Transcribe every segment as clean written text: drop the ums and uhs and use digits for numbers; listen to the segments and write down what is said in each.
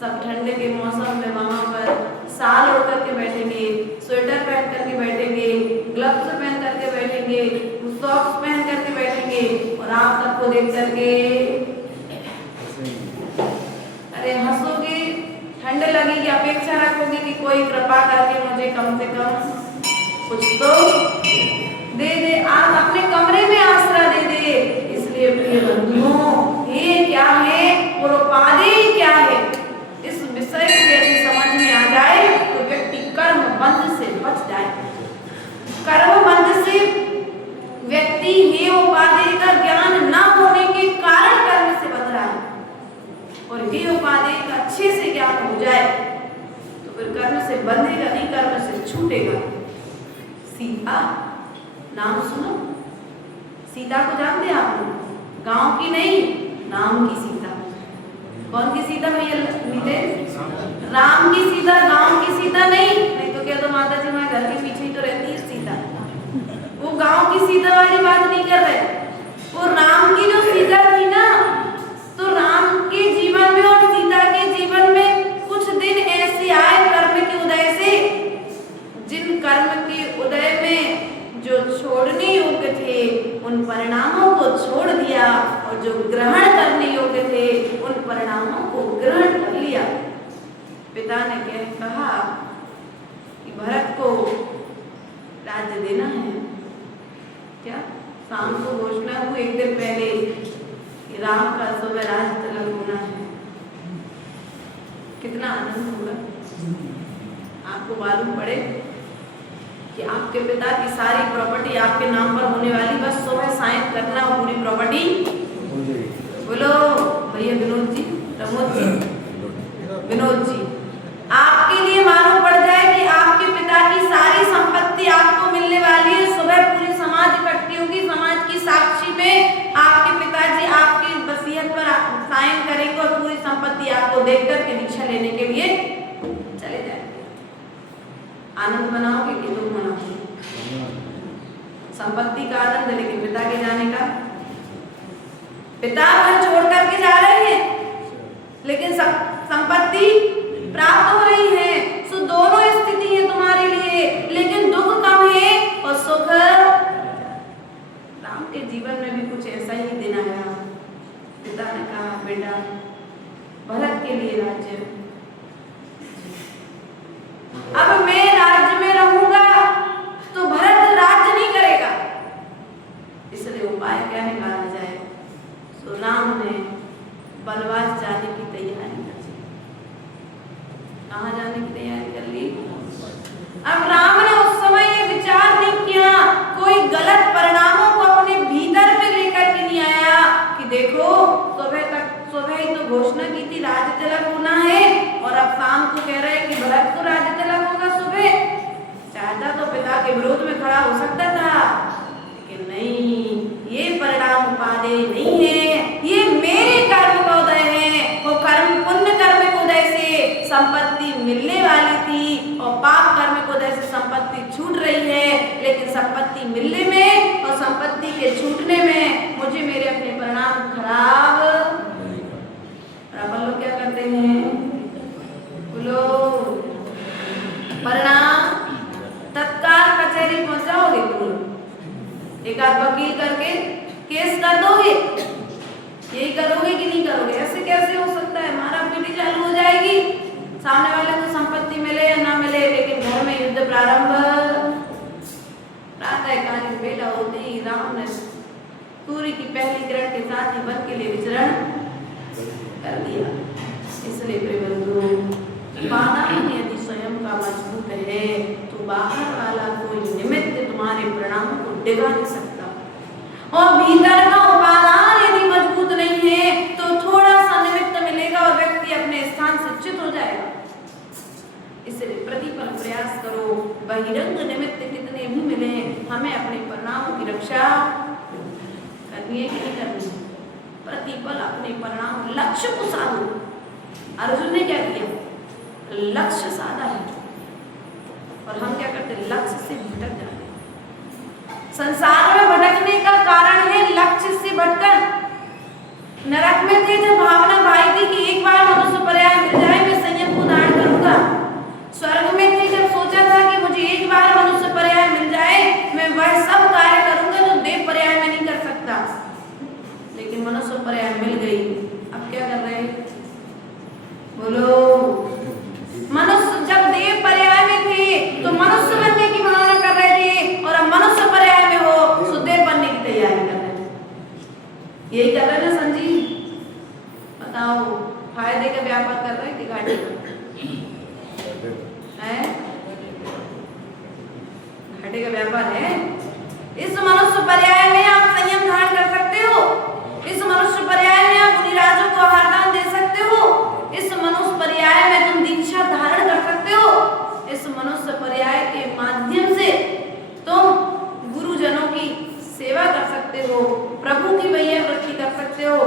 सब ठंड के मौसम में वहाँ पर साल ओढ़ करके बैठेंगे, स्वेटर पहन करके बैठेंगे, ग्लव्स पहन करके बैठेंगे। बैठेंगे, वो सॉक्स पहन करके बैठेंगे और आप सबको देख करके अरे हंसोगे, ठंड लगेगी, अपेक्षा रखोगे कि कोई कृपा करके मुझे कम से कम कुछ तो दे दे, आप अपने कमरे में आसरा दे दे। इसलिए प्रिय बंधुओं, ये क्या है और उपाधि क्या है, इस विषय को यदि समझ में आ जाए तो व्यक्ति कर्म बंध से बच जाए। कर्म बंध से व्यक्ति हे उपाधि का ज्ञान न होने के कारण कर्म से बंध रहा है, और हे उपाधि का अच्छे से ज्ञान हो जाए तो फिर कर्म से बंधेगा नहीं, कर्म से छूटेगा। सीता नाम सुनो, सीता को जानते आप लोग? गांव की नहीं, नाम की सीता। कौन की सीता भैया नीते? राम की सीता, गांव की सीता नहीं। नहीं तो क्या तो माता जी हमारे घर के पीछे ही तो रहती है सीता। वो गांव की सीता वाली बात नहीं कर रहे, वो राम की जो सीता थी ना, तो राम के जीवन में और सीता के जीवन में कुछ दिन ऐसे आए कर्म के उदय से, जिन कर्म के उदय में जो छोड़ने योग्य थे उन परिणामों को छोड़ दिया, और जो ग्रहण करने योग्य थे उन परिणामों को ग्रहण कर लिया। पिता ने कहा कि भरत को राज्य देना है। क्या शाम को घोषणा हुई एक दिन पहले कि राम का सुबह राज तिलक होना है। कितना आनंद होगा आपको मालूम पड़े कि आपके पिता की सारी प्रॉपर्टी आपके नाम पर होने वाली, बस सुबह साइन करना और पूरी प्रॉपर्टी। बोलो भैया विनोद जी, प्रमोद जी, विनोद जी, आपके लिए मालूम पड़ जाए कि आपके पिता की सारी संपत्ति आपको मिलने वाली है। सुबह पूरी समाज इकट्ठी होगी, समाज की साक्षी में आपके पिताजी आपकी वसीयत पर साइन करेंगे और पूरी संपत्ति आपको देख करके दीक्षा लेने के लिए चले जाएंगे। आनंद मनाओगे कि दुख मनाओगे? संपत्ति का आनंद, लेकिन पिता के जाने का, पिता घर छोड़ करके जा रहे हैं लेकिन संपत्ति प्राप्त हो रही है। सो दोनों स्थिति है तुम्हारे लिए, लेकिन दुख कम है और सुख। राम के जीवन में भी कुछ ऐसा ही दिन आया। पिता ने कहा बेटा भरत के लिए राज्य, अब मैं राज्य में रहूंगा तो भरत राज्य नहीं करेगा, इसलिए उपाय क्या निकाला जाए। सो राम ने वनवास जाने की तैयारी कर ली। कहाँ जाने की तैयारी कर ली? अब राम ने उस समय ये विचार नहीं किया, कोई गलत परिणामों को अपने भीतर में लेकर के नहीं आया कि देखो सुबह ही तो घोषणा की थी राज्य तिलक होना है, और अब शाम को कह रहे हैं कि भरत को राज्य तिलक होगा। सुबह चाहता तो पिता के विरोध में खड़ा हो सकता था, लेकिन नहीं, ये परिणाम उपादेय नहीं है, ये मेरे कर्म का उदय है। वो कर्म पुण्य कर्म के उदय से संपत्ति मिलने वाली थी और पाप कर्म के उदय से संपत्ति छूट रही है, लेकिन संपत्ति मिलने में और संपत्ति के छूटने में मुझे मेरे अपने परिणाम खराब। अपन लोग क्या करते हैं? बोलो परिणाम तत्काल कचहरी पहुंचाओगे, तुम एक आध वकील करके केस कर दोगे, यही करोगे कि नहीं करोगे? ऐसे कैसे हो सकता है? मारा पीटी चालू हो जाएगी, सामने वाले को संपत्ति मिले या ना मिले, लेकिन घर में युद्ध प्रारंभ। प्रातःकालीन बेला होते ही राम ने सूर्य की पहली किरण के साथ ही वन के लिए विचरण कर दिया। इसलिए प्रिय बंधुओं, बाधाएं यदि स्वयं का मजबूत है तो बाहर वाला कोई निमित्त तुम्हारे परिणामों को डिगा नहीं सकता, और भीतर का उपादान यदि मजबूत नहीं है तो थोड़ा सा निमित्त मिलेगा और व्यक्ति अपने स्थान से च्युत हो जाएगा। इसलिए प्रतिपल प्रयास करो, बहिरंग निमित्त कितने भी मिले, हमें अपने परिणामों की रक्षा करनी है कि नहीं करनी है? प्रतिपल अपने परिणाम, लक्ष्य को साधो। अर्जुन ने क्या किया? लक्ष्य साधा है, और हम क्या करते? लक्ष्य से भटक जाते हैं। संसार में भटकने का कारण है लक्ष्य से भटकर। नरक में थे जब भावना भाई थी कि एक बार मनुष्य पर्याय मिल जाए मैं संयम को धारण करूंगा। स्वर्ग में थे जब सोचा था कि मुझे एक बार मनुष्य पर्याय मिल जाए मैं वह सब कार्य करूंगा सकते हो, प्रभु की वैया वृत्ति कर सकते हो,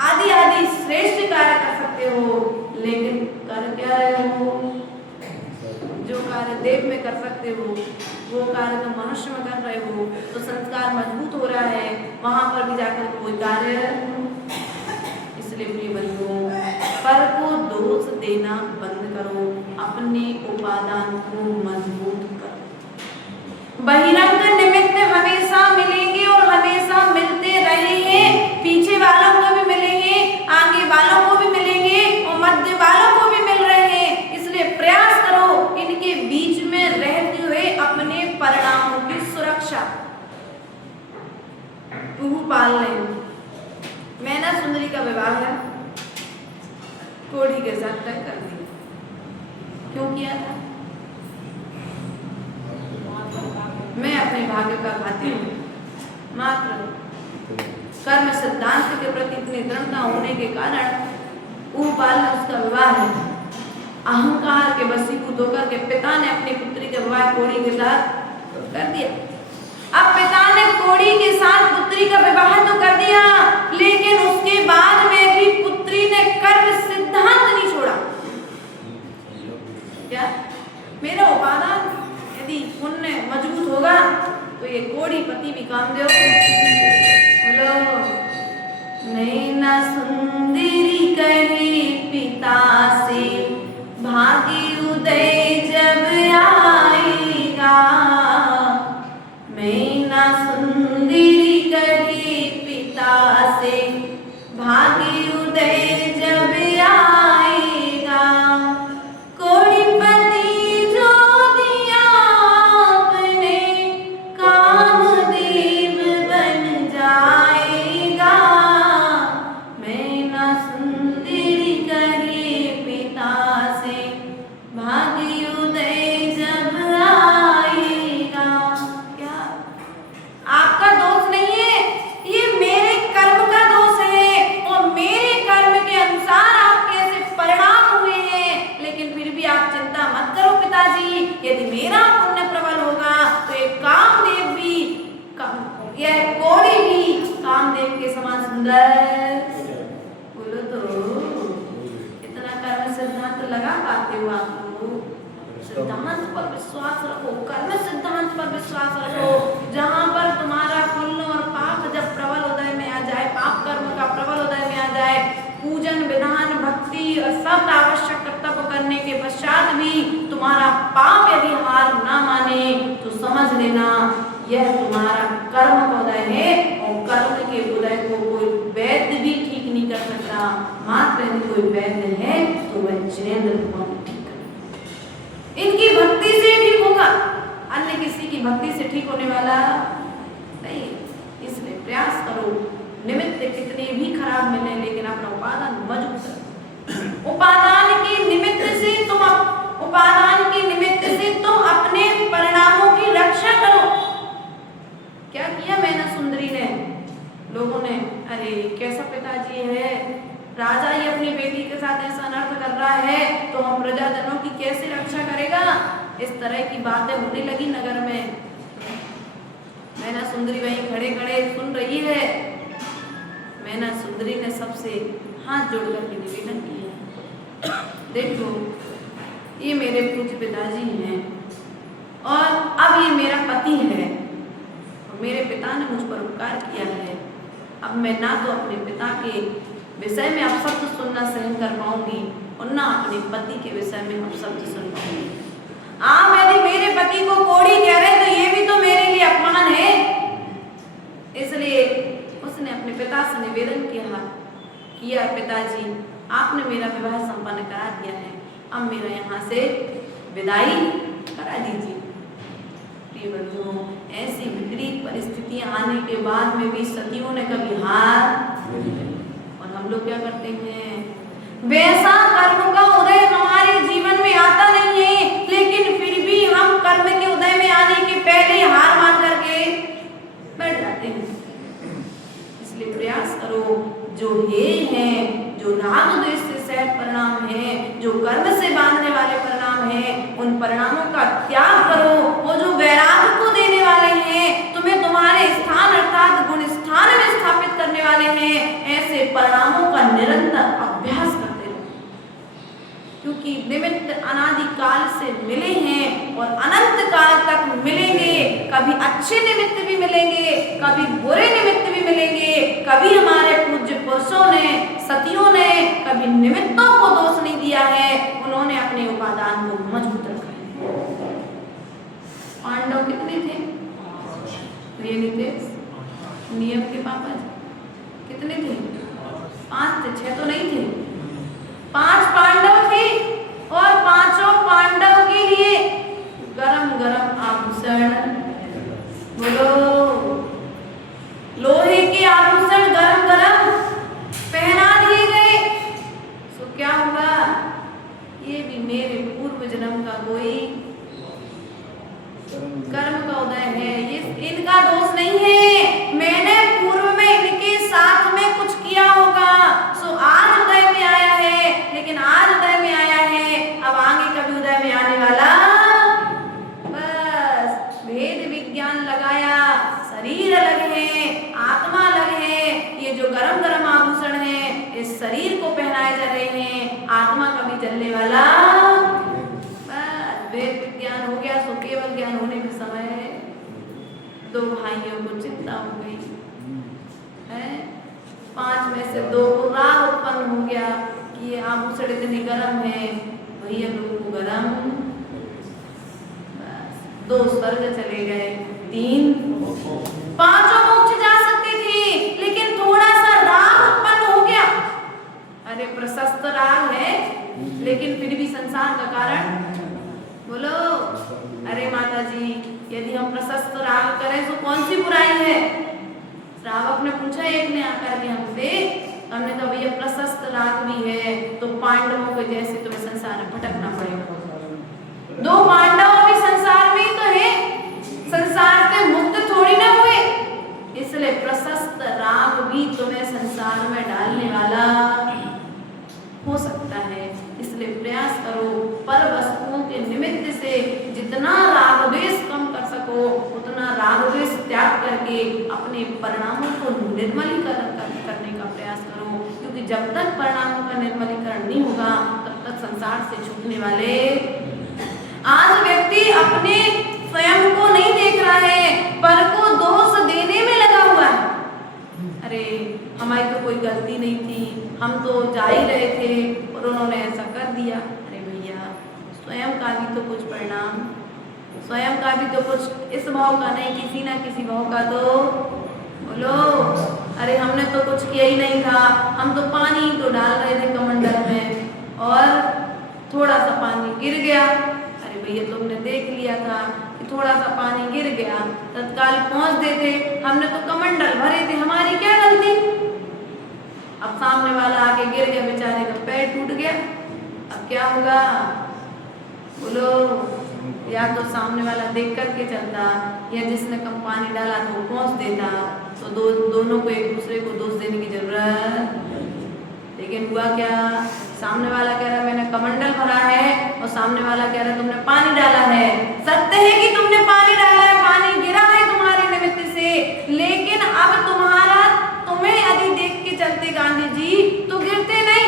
आदि आदि श्रेष्ठ कार्य कर सकते हो, लेकिन कर क्या रहे हो? जो कार्य देव में कर सकते हो वो कार्य तो मनुष्य में कर रहे हो, तो संस्कार मजबूत हो रहा है, वहां पर भी जाकर कोई कार्य। इसलिए प्रिय बंधुओं, पर को दोष देना बंद करो, अपने उपादान को मजबूत करो। बहिरंग निमित्त हमेशा मिलेंगे और हमेशा मिलते रहे हैं, पीछे वालों को भी मिलेंगे, आगे वालों को भी मिलेंगे और मध्य वालों को भी मिल रहे हैं। इसलिए प्रयास करो इनके बीच में रहते हुए अपने परिणामों की सुरक्षा। पाल लें। मैना सुंदरी का विवाह है कोढ़ी के साथ तय कर दिया। क्यों किया था? मैं अपने भाग्य का भाती हूँ, मात्र कर्म सिद्धांत के प्रति इतनी दृढ़ता होने के कारण ऊपाल ने उसका विवाह है अहंकार के वशीभूत होकर के पिता ने अपनी पुत्री का विवाह कोढ़ी के साथ कर दिया। अब पिता ने कोढ़ी के साथ पुत्री का विवाह तो कर दिया, लेकिन उसके बाद में भी पुत्री ने कर्म सिद्धांत नहीं छोड़ा। क्या मेरा उपादान यदि पुण्य मजबूत होगा तो ये कोढ़ी पति भी कामदेव। बोलो नैना सुंदरी कहे पिता से भाग्य उदय जब आएगा, मैना सुंदरी कहे पिता से भाग्य उदय जब आएगा, कोढ़ी पति जो दिया आपने कामदेव बन जाएगा, मैना सुंदरी कहे पिता से भाग्य उदय जब आएगा। क्या आपका दोष नहीं है, ये मेरे कर्म का दोष है और मेरे कर्म के अनुसार आपके ऐसे परिणाम हुए हैं। लेकिन फिर भी आप चिंता मत करो पिताजी, यदि मेरा पुण्य प्रबल होगा तो एक कामदेव भी यह कोढ़ी भी कामदेव के समान सुंदर। बोलो तो इतना कर्म सिद्धांत लगा पाते हो आप लोग? सिद्धांत पर विश्वास रखो, कर्म सिद्धांत पर विश्वास रखो। जहां पर तुम्हारा पुण्य और पाप जब प्रबल उदय में आ जाए, पाप कर्म का प्रबल उदय में आ जाए, पूजन विधान भक्ति और सब आवश्यक कर्तव्य करने के पश्चात भी तुम्हारा पाप यदि हार ना माने तो समझ लेना यह तुम्हारा कर्म का उदय है और कर्म के उदय को कोई वैद्य भी ठीक नहीं कर सकता। मात्र यदि कोई वैद्य है तो वह जिनेंद्र भगवान ठीक कर, इनकी भक्ति से ठीक होगा, अन्य किसी की भक्ति से ठीक होने वाला नहीं। इसलिए प्रयास करो, निमित्त कितने भी खराब मिले लेकिन अपना उपादान मजबूत करो। उपादान के निमित्त से तुम अपने परिणामों की रक्षा करो। क्या किया मैना सुंदरी ने? लोगों ने अरे कैसा पिताजी है, राजा ही अपनी बेटी के साथ ऐसा अनर्थ कर रहा है तो हम प्रजाजनों की कैसे रक्षा करेगा? इस तरह की बातें होने लगी नगर में। मैना सुंदरी वहीं खड़े खड़े सुन रही है। मैना सुंदरी ने सबसे हाथ जोड़कर के निवेदन किया, देखो ये मेरे पूज्य पिताजी हैं और अब ये मेरा पति है और मेरे पिता ने मुझ पर उपकार किया है। अब मैं ना तो अपने पिता के विषय में अपशब्द सुनना सहन कर पाऊंगी और ना अपने पति के विषय में अपशब्द सुन पाऊंगी। आप यदि मेरे पति को कोढ़ी कह रहे तो ये भी तो मेरे लिए अपमान है। इसलिए उसने अपने पिता से निवेदन किया पिताजी आपने मेरा विवाह संपन्न करा दिया है, अब मेरा यहाँ से विदाई करा दीजिए। प्रिय बंधुओं, ऐसी विपरीत परिस्थितियां आने के बाद में भी सतियों ने कभी हार, और हम लोग क्या करते हैं? वैसा कर्म का उदय हमारे जीवन में आता नहीं है, लेकिन फिर भी हम कर्म के उदय में आने के पहले हार मान करके बैठ जाते हैं। इसलिए प्रयास करो, जो हे हैं, जो राग द्वेष से सहित परिणाम है, जो कर्म से बांधने वाले परिणाम है, उन परिणामों का त्याग करो। वो जो वैराग को देने वाले हैं, तुम्हें तुम्हारे स्थान अर्थात गुण निरंतर अभ्यास करते रहो, क्योंकि निमित्त अनादि काल से मिले हैं और अनंत काल तक मिलेंगे। कभी अच्छे निमित्त भी मिलेंगे, कभी बुरे निमित्त भी मिलेंगे। कभी हमारे पूज्य पुरुषों ने, सतियों ने कभी निमित्तों को दोष नहीं दिया है, उन्होंने अपने उपादान को मजबूत रखा है। पांडव कितने थे? ये नहीं थे नियम के पापा जी कितने थे? 5 थे, 6 तो नहीं थे। 5 पांडव थे और 5 पांडव के लिए गरम गरम आभूषण, बोलो लोहे के आभूषण गरम गरम पहना दिए गए। सो क्या हुआ? ये भी मेरे पूर्व जन्म का कोई कर्म का उदय है, ये इनका दोष नहीं है। मैंने पूर्व में इनके साथ में कुछ किया होगा, सो आज उदय में आया है। लेकिन आज उदय में आया है, अब आगे कभी उदय में आने वाला। बस भेद विज्ञान लगाया, शरीर अलग है, आत्मा अलग है। ये जो गरम गरम आभूषण है, इस शरीर को पहनाए जा रहे हैं, आत्मा कभी जलने वाला। वेद विज्ञान हो गया, सो केवल ज्ञान होने के समय 2 भाइयों को चिंता हो गई है। 5 में से 2 को राग उत्पन्न हो गया कि ये आभूषण इतने गर्म है, भैया लोगों को गर्म। 2 स्वर्ग चले गए, 3 5 मोक्ष जा सकते थे, लेकिन थोड़ा सा राग उत्पन्न हो गया। अरे प्रशस्त राग है, लेकिन फिर भी संसार का कारण, बोलो। अरे माता जी, यदि हम प्रशस्त राग करें तो कौन सी बुराई है? श्रावक ने पूछा एक ने आकर के हमसे, हमने कहा भैया प्रशस्त राग भी है तो पांडवों के जैसे तुम्हें संसार में भटकना पड़ेगा। 2 पांडव भी संसार में ही तो है, संसार से मुक्त थोड़ी ना हुए, इसलिए प्रशस्त राग भी तुम्हें संसार में डालने वाला हो सकता है। इसलिए प्रयास करो, पर वस्तुओं के निमित्त से जितना राग द्वेष कम कर सको उतना राग द्वेष त्याग करके अपने परिणामों को निर्मलीकरण करने का प्रयास करो, क्योंकि जब तक परिणामों का निर्मलीकरण नहीं होगा तब तक संसार से छूटने वाले। आज व्यक्ति अपने स्वयं को नहीं देख रहा है, पर को दोष देने में लगा हुआ है। अरे हमारी तो कोई गलती नहीं थी, हम तो जा ही रहे थे और उन्होंने ऐसा कर दिया। अरे भैया, स्वयं का भी तो कुछ परिणाम, स्वयं का भी तो कुछ इस भाव का नहीं, किसी ना किसी भाव का तो बोलो। अरे हमने तो कुछ किया ही नहीं था, हम तो पानी तो डाल रहे थे कमंडल में और थोड़ा सा पानी गिर गया। अरे भैया तुमने देख लिया था कि थोड़ा सा पानी गिर गया, तत्काल पहुंच देते, हमने तो कमंडल भरे थे, हमारी क्या गलती। अब सामने वाला आके गिर गया, बेचारे का पैर टूट गया, अब क्या होगा? बोलो। या तो सामने वाला देख करके चलता, या जिसने कम पानी डाला तो वो पहुंच देता, तो दोनों को एक दूसरे को दोष देने की जरूरत। लेकिन हुआ क्या? सामने वाला कह रहा मैंने कमंडल भरा है और सामने वाला कह रहा तुमने पानी डाला है। सत्य है कि तुमने पानी डाला है, पानी गिरा है तुम्हारे निमित्त से, लेकिन अब तुम्हें यदि देख के चलते गांधी जी तो गिरते नहीं,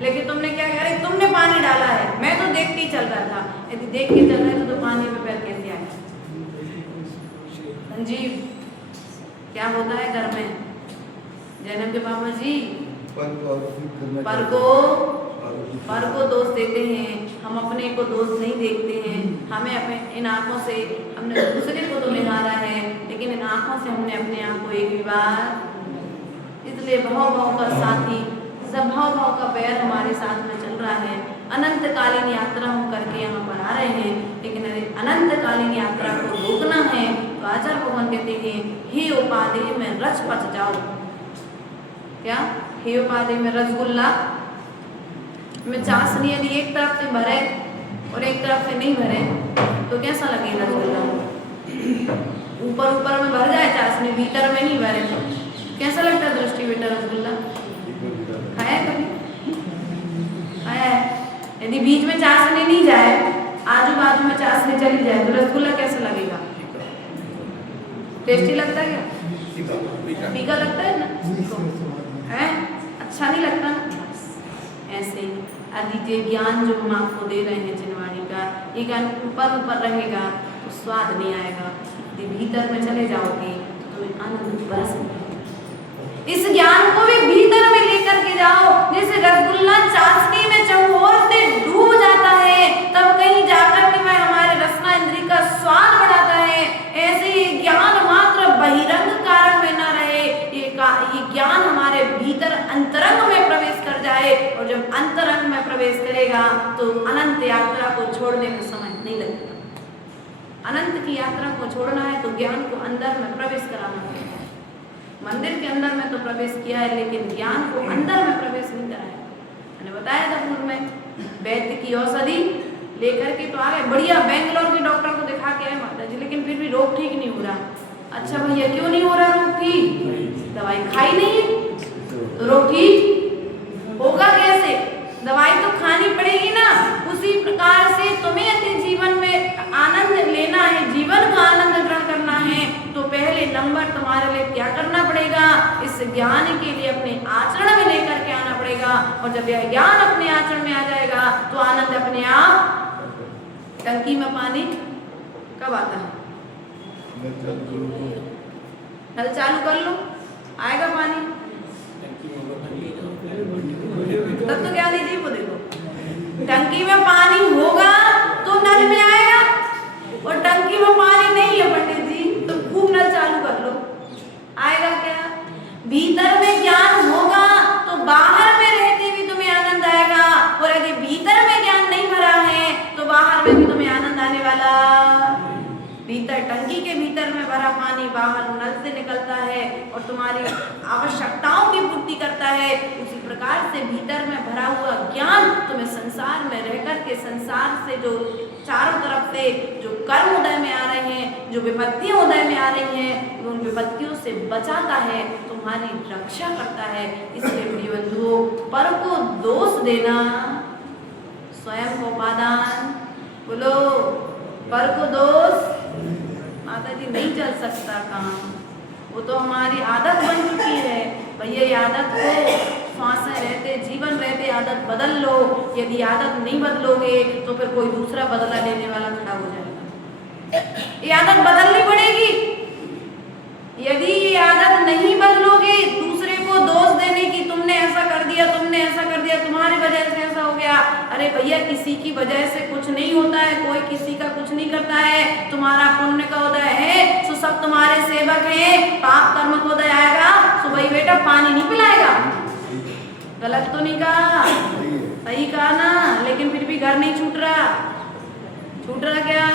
लेकिन तुमने क्या कह रहे, तुमने पानी डाला है, मैं तो देख के ही चल रहा था। यदि देख के चल रहे तो पानी में पैर कैसे आए? संजीव, क्या होता है घर में? जैनब के बाबा जी पर को दोष देते हैं, हम अपने को दोष नहीं देखते हैं। हमें अपने इन आंखों से हमने दूसरे को तो निहारा है, लेकिन इन आंखों से हमने अपने आप को एक भी बार, इसलिए भाव का साथी, सब भाव का बैर हमारे साथ में चल रहा है। अनंतकालीन यात्रा हम करके यहाँ पर आ रहे हैं, लेकिन अनंतकालीन यात्रा को रोकना है तो आचार्य भगवान कहते हैं हे उपाधि में रच पच जाओ। क्या? हे उपाधि में रसगुल्ला में चाशनी यदि एक तरफ से भरे और एक तरफ से नहीं भरे तो कैसा लगेगा रसगुल्ला? ऊपर में भर जाए चाशनी, भीतर में नहीं भरे तो कैसा लगता है? दृष्टि बेटा रसगुल्ला खाया कभी? खाया है? यदि बीच में चाशनी नहीं जाए, आजू बाजू में चाशनी चली जाए तो रसगुल्ला कैसा लगेगा? टेस्टी लगता है क्या? फीका लगता है ना? है अच्छा नहीं लगता ना, बस ऐसे ही यदि ये ज्ञान जो हम आपको दे रहे हैं जिनवाणी का, ये ज्ञान ऊपर ऊपर रहेगा तो स्वाद नहीं आएगा, यदि भीतर में चले जाओगे तो तुम्हें आनंद बरसेगा। इस ज्ञान को भी भीतर में लेकर के जाओ, जैसे रसगुल्ला चाशनी में चहुओर से डूब जाता है तब कहीं जाकर के वह हमारे रसना इंद्री का स्वाद बढ़ाता है, ऐसे ही ज्ञान मात्र बहिरंग कारण में न रहे, ये ज्ञान हमारे भीतर अंतरंग में प्रवेश कर जाए, और जब अंतरंग में प्रवेश करेगा तो अनंत यात्रा को छोड़ने में समय नहीं लगेगा। अनंत की यात्रा को छोड़ना है तो ज्ञान को अंदर में प्रवेश कराना पड़ेगा। मंदिर के अंदर में तो प्रवेश किया है लेकिन ज्ञान को अंदर में प्रवेश नहीं कराया। मैंने बताया था पूर्व में, वैद्य की औषधि लेकर के तो आ गए, बढ़िया बेंगलोर के डॉक्टर को दिखा के आए माता जी, लेकिन फिर भी रोग ठीक नहीं हो रहा। अच्छा भैया क्यों नहीं हो रहा रोग ठीक? दवाई खाई नहीं है तो रोग ठीक होगा कैसे? दवाई तो खानी पड़ेगी ना। उसी प्रकार से तुम्हें अपने जीवन में आनंद लेना है, जीवन का आनंद ग्रहण करना है, तो पहले नंबर तुम्हारे लिए क्या करना पड़ेगा? इस ज्ञान के लिए अपने आचरण में लेकर के आना पड़ेगा, और जब यह ज्ञान अपने आचरण में आ जाएगा तो आनंद अपने आप। टंकी में पानी कब आता है? नल चालू कर लो, आएगा पानी। तब तो क्या दीजिए वो देखो, टंकी में पानी होगा तो नल में आएगा, और टंकी में पानी नहीं है पंडित जी तो खूब नल चालू कर लो, आएगा क्या? भीतर में ज्ञान होगा तो बाहर में रहते भी तुम्हें आनंद आएगा, और यदि भीतर में ज्ञान नहीं भरा है तो बाहर में भी तुम्हें आनंद आने वाला। भीतर टंकी के भीतर में भरा पानी बाहर नल से निकलता है और तुम्हारी आवश्यकताओं की पूर्ति करता है, उसी प्रकार से भीतर में भरा हुआ ज्ञान तुम्हें संसार में रहकर के संसार से जो चारों तरफ से जो कर्म उदय में आ रहे हैं, जो विपत्तियां उदय में आ रही हैं, उन विपत्तियों से बचाता है, तुम्हारी रक्षा करता है। इसलिए प्रिय बंधुओं, पर को दोष देना स्वयं को उपादान, बोलो पर को दोष माता जी नहीं चल सकता काम, वो तो हमारी आदत बन चुकी है। भैया ये आदत को श्वासें रहते जीवन रहते आदत बदल लो, यदि आदत नहीं बदलोगे तो फिर कोई दूसरा बदला लेने वाला खड़ा हो जाएगा। ये आदत बदलनी पड़ेगी, यदि ये आदत नहीं बदलोगे दूसरे को दोष देने की, तुमने ऐसा कर दिया, तुमने ऐसा कर दिया, तुम्हारी वजह से ऐसा हो गया। अरे भैया किसी की वजह से कुछ नहीं होता है, कोई किसी का कुछ नहीं करता है। तुम्हारा पुण्य का उदय है तो सब तुम्हारे सेवक हैं, पाप कर्म का उदय आएगा तो भाई बेटा पानी नहीं पिलाएगा। गलत तो नहीं कहा, सही कहा ना, लेकिन फिर भी घर नहीं छूट रहा। छूट रहा क्या?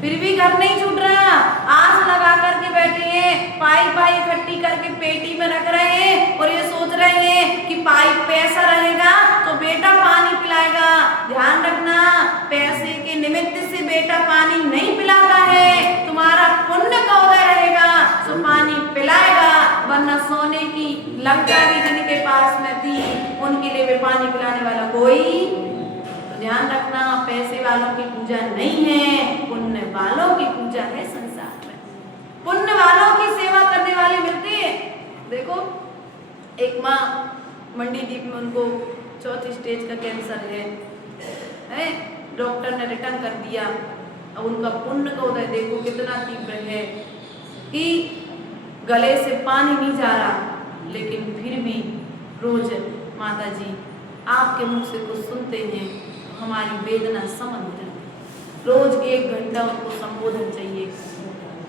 फिर भी घर नहीं छूट रहा। आस लगा करके बैठे हैं, पाई पाई इकट्ठी करके पेटी में रख रहे हैं और ये सोच रहे हैं कि पाई पैसा रहेगा तो बेटा पानी पिलाएगा। ध्यान रखना, पैसे के निमित्त से बेटा पानी नहीं पिलाता है। तुम्हारा पुण्य का उदय रहेगा तो पानी पिलाएगा, वरना सोने की लंका भी जिनके पास में थी उनके लिए भी पानी पिलाने वाला कोई। ध्यान रखना, पैसे वालों की पूजा नहीं है, पुण्य वालों की पूजा है संसार में। पुण्य वालों की सेवा करने वाले मिलते हैं। देखो एक माँ मंडी द्वीप में, उनको 4th स्टेज का कैंसर है, डॉक्टर ने रिटर्न कर दिया। अब उनका पुण्य का उदय देखो कितना तीव्र है कि गले से पानी नहीं जा रहा, लेकिन फिर भी रोज माता जी आपके मुख से कुछ सुनते हैं, हमारी वेदना समझ हो जाती। रोज 1 घंटा उनको संबोधन चाहिए।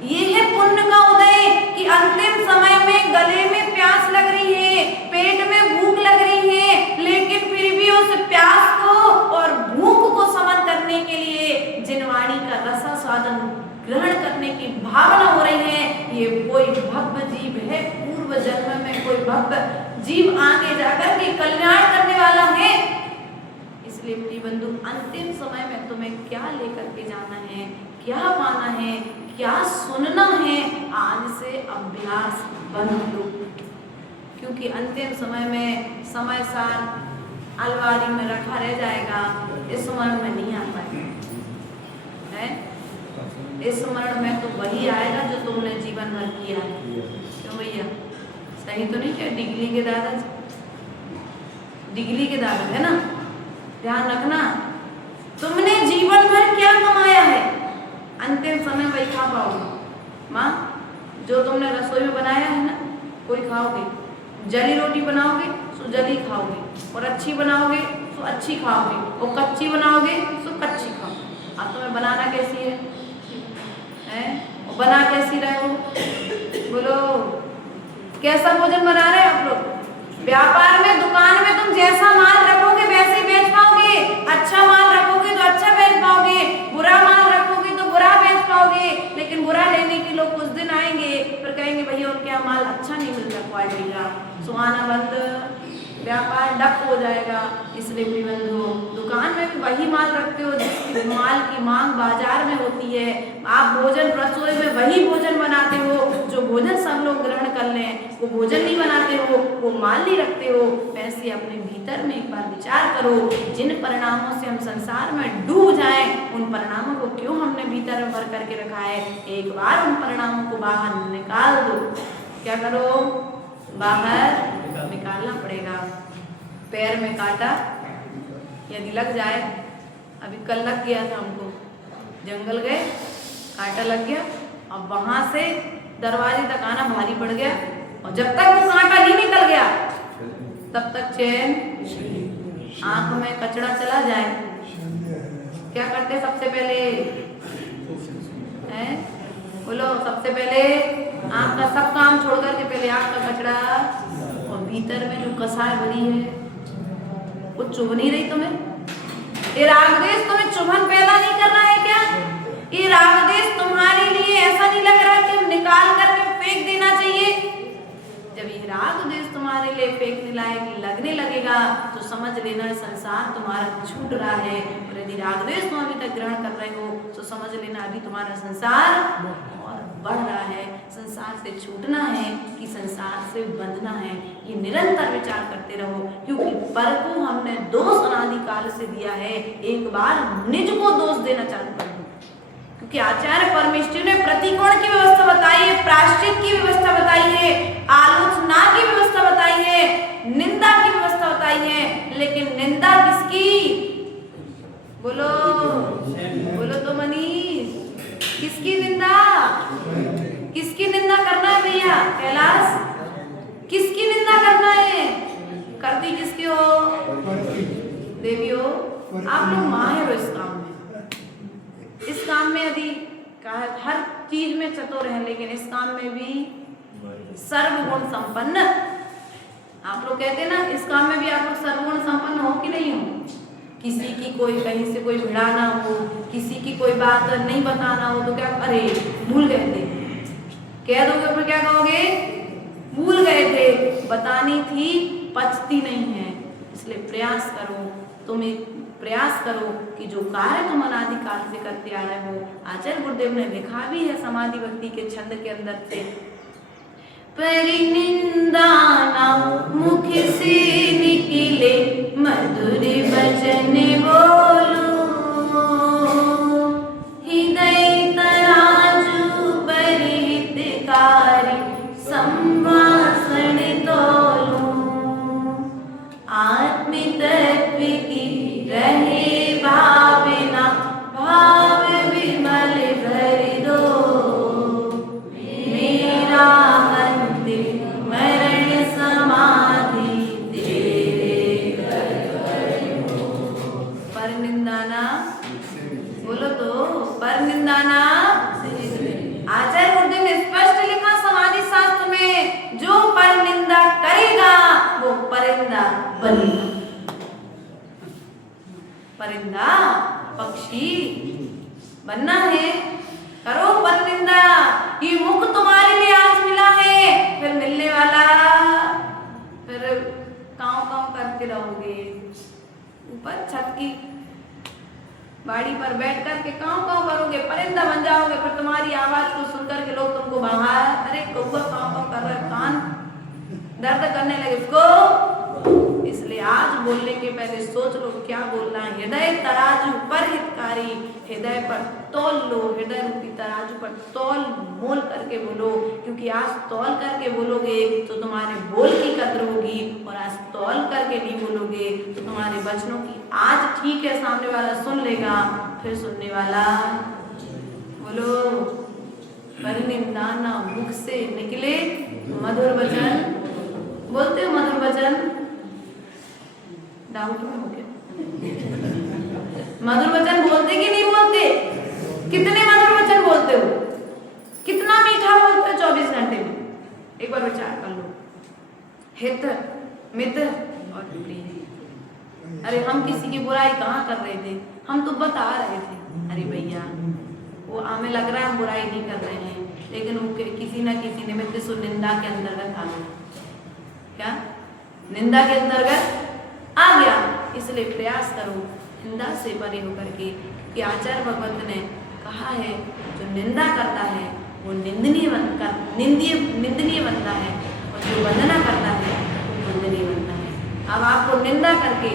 ये है पुण्य का उदय कि अंतिम समय में गले में प्यास लग रही है, पेट में भूख लग रही है, लेकिन फिर भी उस प्यास को और भूख को समन करने के लिए जिनवाणी का रसा स्वादन ग्रहण करने की भावना हो रही है। ये कोई भव्य जीव है, पूर्व जन्म में कोई भव्य जीव आगे जाकर के कल्याण करने वाला है। इसलिए प्रिय बंधु, अंतिम समय में तुम्हें क्या लेकर के जाना है, क्या पाना है, क्या सुनना है, आज से अभ्यास बना लो, क्योंकि अंतिम समय में समय सार अलमारी में रखा रह जाएगा, इस स्मरण में नहीं आ पाएगा है। इस स्मरण में तो वही आएगा जो तुमने जीवन भर किया है। क्यों भैया, सही तो नहीं क्या डिग्री के दादाजी? डिगली के दाखिल है ना, ध्यान रखना। तुमने जीवन भर क्या कमाया है, अंतिम समय वही खा पाओगे। माँ, जो तुमने रसोई में बनाया है ना, कोई खाओगे। जली रोटी बनाओगे तो जली खाओगे, और अच्छी बनाओगे तो अच्छी खाओगे, और कच्ची बनाओगे तो कच्ची खाओगे। अब तुम्हें बनाना कैसी है, और बना कैसी रहे हो? बोलो, कैसा भोजन बना रहे हैं आप लोग? व्यापार में, दुकान में तुम जैसा माल रखोगे वैसे ही बेच पाओगे। अच्छा माल रखोगे तो अच्छा बेच पाओगे, बुरा माल रखोगे तो बुरा बेच पाओगे। लेकिन बुरा लेने के लोग कुछ दिन आएंगे, फिर कहेंगे भैया उनके यहाँ माल अच्छा नहीं मिलता क्वालिटी का, सुहाना बंद, व्यापार डप हो जाएगा। इसलिए भी बंधु, दुकान में भी वही माल रखते हो जिस माल की मांग बाजार में होती है। आप भोजन रसोई में वही भोजन बनाते हो जो भोजन सब लोग ग्रहण कर लें, वो भोजन नहीं बनाते हो, वो माल नहीं रखते हो। वैसे अपने भीतर में एक बार विचार करो, जिन परिणामों से हम संसार में डूब जाएं, उन परिणामों को क्यों हमने भीतर में भर करके रखा है। एक बार उन परिणामों को बाहर निकाल दो। क्या करो? बाहर निकालना पड़ेगा। पैर में कांटा यदि लग जाए, अभी कल लग गया था हमको, जंगल गए, कांटा लग गया, अब वहां से दरवाजे तक आना भारी पड़ गया, और जब तक वो कांटा नहीं निकल गया तब तक चैन, आंख में कचरा चला जाए। क्या करते सबसे पहले? बोलो, सबसे पहले आंख का सब काम छोड़ करके पहले आंख का कचरा, और भीतर में जो कसाय भरी है वो चुभ नहीं रही तुम्हें? ये राग द्वेष तुम्हें चुभन पैदा नहीं कर रहा है क्या? ये राग द्वेष तुम्हारे लिए ऐसा नहीं लग रहा कि हम निकाल करके फेंक देना चाहिए? जब ये राग द्वेष तुम्हारे लिए फेंकने लायक लगने लगेगा तो समझ लेना संसार तुम्हारा छूट रहा है। और यदि राग द्वेष तुम अभी तक ग्रहण कर रहे हो तो समझ लेना अभी तुम्हारा संसार और बढ़ रहा है। संसार से छूटना है कि संसार से बंधना है, ये निरंतर विचार करते रहो, क्योंकि पर को हमने दोष अनादिकाल से दिया है। एक बार निज को दोष देना चालू कर दो, क्योंकि आचार्य परमेश्वर ने प्रतिकोण की व्यवस्था बताई है, प्रायश्चित की व्यवस्था बताई है, आलोचना की व्यवस्था बताई है, निंदा की व्यवस्था बताई है। लेकिन निंदा किसकी? बोलो बोलो तो मनीष, किसकी निंदा? किसकी निंदा करना है भैया? कैलाश, किसकी निंदा करना है? करती किसकी हो? देवी हो। आप लोग माहिर हो इस काम में। इस काम में यदि हर चीज में चतुर हैं, लेकिन इस काम में भी सर्वगुण संपन्न। आप लोग कहते हैं ना, इस काम में भी आप लोग सर्वगुण संपन्न हो कि नहीं हो? किसी की कोई कहीं से कोई भिड़ा ना हो, किसी की कोई बात नहीं बताना हो तो क्या, अरे भूल गए थे कह दोगे, फिर क्या कहोगे? भूल गए थे, बतानी थी, पचती नहीं है। इसलिए प्रयास करो, तुम एक प्रयास करो कि जो कार्य तुम अनादिकाल से करते आ रहे हो, आचार्य गुरुदेव ने लिखा भी है समाधि भक्ति के छंद के अंदर से, परिनिंदा ना मुख से निकले मधुर वचन बोलो, हृदय तराजू पर हितकारी संभाषण तोलो, आत्म तत्व की रहे भावना, भाव विमल भर दो, मेरा मरण समाधि तेरे पर निंदाना। बोलो तो, पर निंदाना। आचार्य गुरुदेव ने स्पष्ट लिखा समाधि शास्त्र में, जो पर निंदा करेगा वो परिंदा बनेगा। परिंदा पक्षी बनना है, करो पर निंदा। ये मुख तुम्हारे लिए आज मिला है, फिर मिलने वाला, फिर काँव काँव करते रहोगे। ऊपर छत की बाड़ी पर बैठ कर के काँव काँव करोगे, परिंदा बन जाओगे। फिर तुम्हारी आवाज को सुनकर के लोग तुमको बाहर, अरे कौवा काँव काँव कर रहा है, कान दर्द करने लगे उसको। इसलिए आज बोलने के पहले सोच लो क्या बोलना है। हृदय तराजू पर हितकारी, हृदय पर तौल लो, हृदय रूपी तराजू पर तौल मोल करके बोलो, क्योंकि आज तौल करके बोलोगे तो तुम्हारे बोल की कद्र होगी, और आज तौल करके नहीं बोलोगे तो तुम्हारे वचनों की, आज ठीक है सामने वाला सुन लेगा, फिर सुनने वाला बोलो पर निंदा ना मुख से निकले मधुर वचन। बोलते हो मधुर वचन? डाउट में हो गया? मधुर वचन बोलते कि नहीं बोलते? कितने मधुर वचन बोलते हो? कितना मीठा बोलते हो 24 घंटे में? एक बार विचार कर लो। हित, मित्र और प्रिय। अरे हम किसी की बुराई कहाँ कर रहे थे, हम तो बता रहे थे। अरे भैया वो हमें लग रहा है हम बुराई नहीं कर रहे हैं, लेकिन वो किसी न किसी निमित्त से निंदा के अंतर्गत आ गया। क्या निंदा के अंतर्गत आ गया? इसलिए प्रयास करो निंदा से परे होकर के, कि आचार्य भगवत ने कहा है जो निंदा करता है वो निंदनीय बनता है, और जो वंदना करता है वो वंदनीय बनता है। अब आपको निंदा करके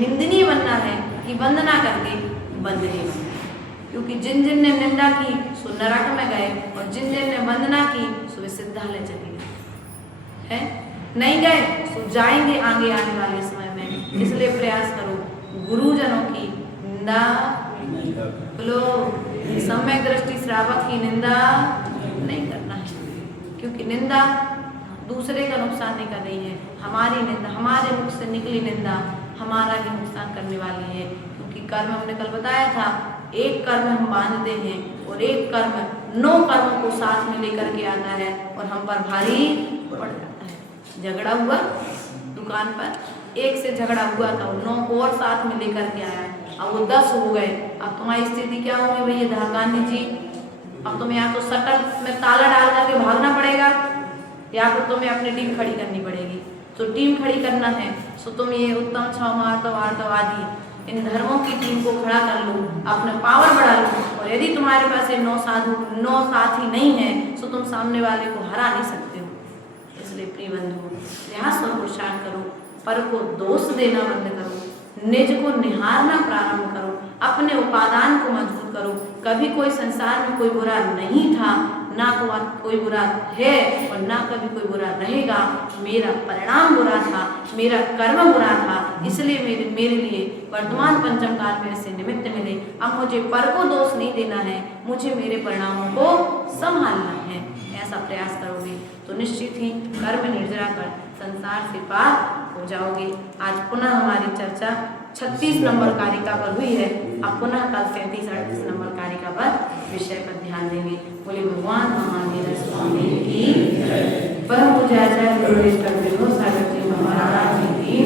निंदनीय बनना है कि वंदना करके वंदनीय बनना है, क्योंकि जिन जिन ने निंदा की सो नरक में गए, और जिन जिन ने वंदना की सो वे सिद्धालय चले गए। है नहीं गए सो जाएंगे आगे आने वाले समय में। इसलिए प्रयास करो गुरुजनों की निंदा, बोलो सम्यक दृष्टि श्रावक की निंदा नहीं करना है, क्योंकि निंदा दूसरे का नुकसान नहीं कर रही है। हमारी निंदा, हमारे मुख से निकली निंदा हमारा ही नुकसान करने वाली है, क्योंकि कर्म हमने कल बताया था, एक कर्म हम बांधते हैं और एक कर्म 9 कर्मों को साथ में लेकर के आता है और हम पर भारी पड़ जाता है। झगड़ा हुआ दुकान पर, एक से झगड़ा हुआ था, 9 को और साथ में लेकर के आया, अब वो 10 हो गए। अब तुम्हारी स्थिति क्या होगी भैया गांधी जी? अब तुम्हें या तो शटर में ताला डाल करके भागना पड़ेगा, या फिर तुम्हें अपनी टीम खड़ी करनी पड़ेगी। तो टीम खड़ी करना है तो तुम ये उत्तम छाव मार्तव आदि इन धर्मों की टीम को खड़ा कर लो, अपना पावर बढ़ा लो, और यदि तुम्हारे पास ये 9 साथी नहीं है तो तुम सामने वाले को हरा नहीं सकते हो। इसलिए प्रिय बंधु प्रयास और पुरुषार्थ करो, पर को दोष देना बंद करो, निज को निहारना प्रारंभ करो, अपने उपादान को मजबूत करो। कभी कोई संसार में कोई बुरा नहीं था, ना कोई बुरा है और ना कभी कोई बुरा रहेगा। मेरा परिणाम बुरा था, मेरा कर्म बुरा था, इसलिए मेरे लिए वर्तमान पंचम काल में ऐसे निमित्त मिले। अब मुझे पर को दोष नहीं देना है, मुझे मेरे परिणामों को संभालना है। ऐसा प्रयास करोगे तो निश्चित ही कर्म निर्जरा कर संसार से पार हो जाओगे। आज पुनः हमारी चर्चा 36 नंबर कारिका पर हुई है। अब पुनः कल 37-38 नंबर कारिका पर विषय पर ध्यान देंगे। बोले भगवान महावीर स्वामी की परम पूज्य आचार्य महाराज जी की